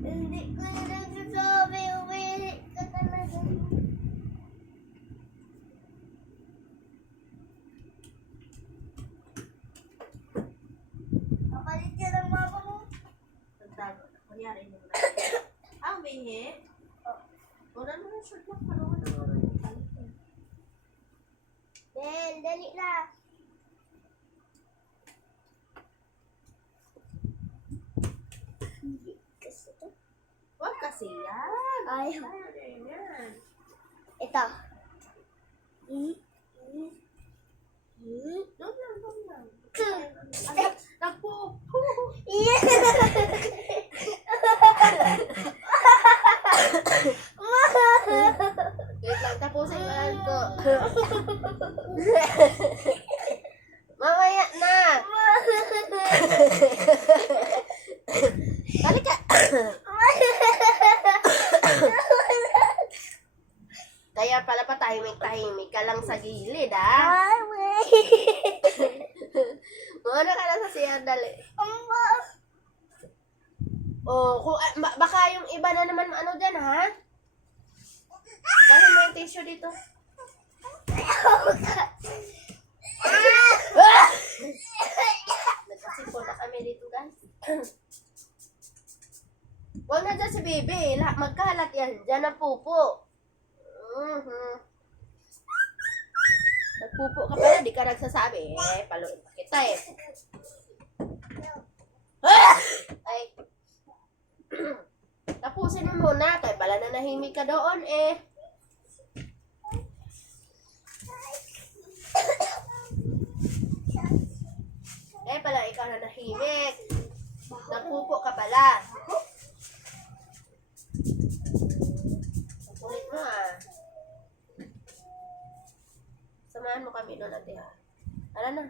Hindi ko na nagsasabi, uwi ka talaga. Kapalit ka ng mama mo. Nagtago na. Kunyari mo na. Umihi? Wala mo ng short lang. Parang wala mo ng palit eh. Ben, dali na. Hindi kasi ito. Huwag kasi yan. Ayaw. Ayaw din yan. Ito. Doon lang. Two. Nagpo-po. Wait lang, tapusin ko lang ko. Mamaya na. Balik ka. Kaya pala pa tahimik ka lang sa gilid, ah. Muna ka na sa siya, dali. Oh, kung, baka yung iba na naman ano dyan, ha? Dali mo yung tissue dito. Nagsasipon na kami dito, guys. Huwag na dyan si baby. Magkalat yan. Dyan ang pupo. Nagpupo ka pala, di ka nagsasabi. Paluin pa kita eh. Ay. Tapusin mo muna. Kaya pala na nahimik ka doon eh. Kaya pala ikaw na nahimik. Nagpupo ka pala. Kulit mo ah. Samahan mo kami doon ate ha. Tara na.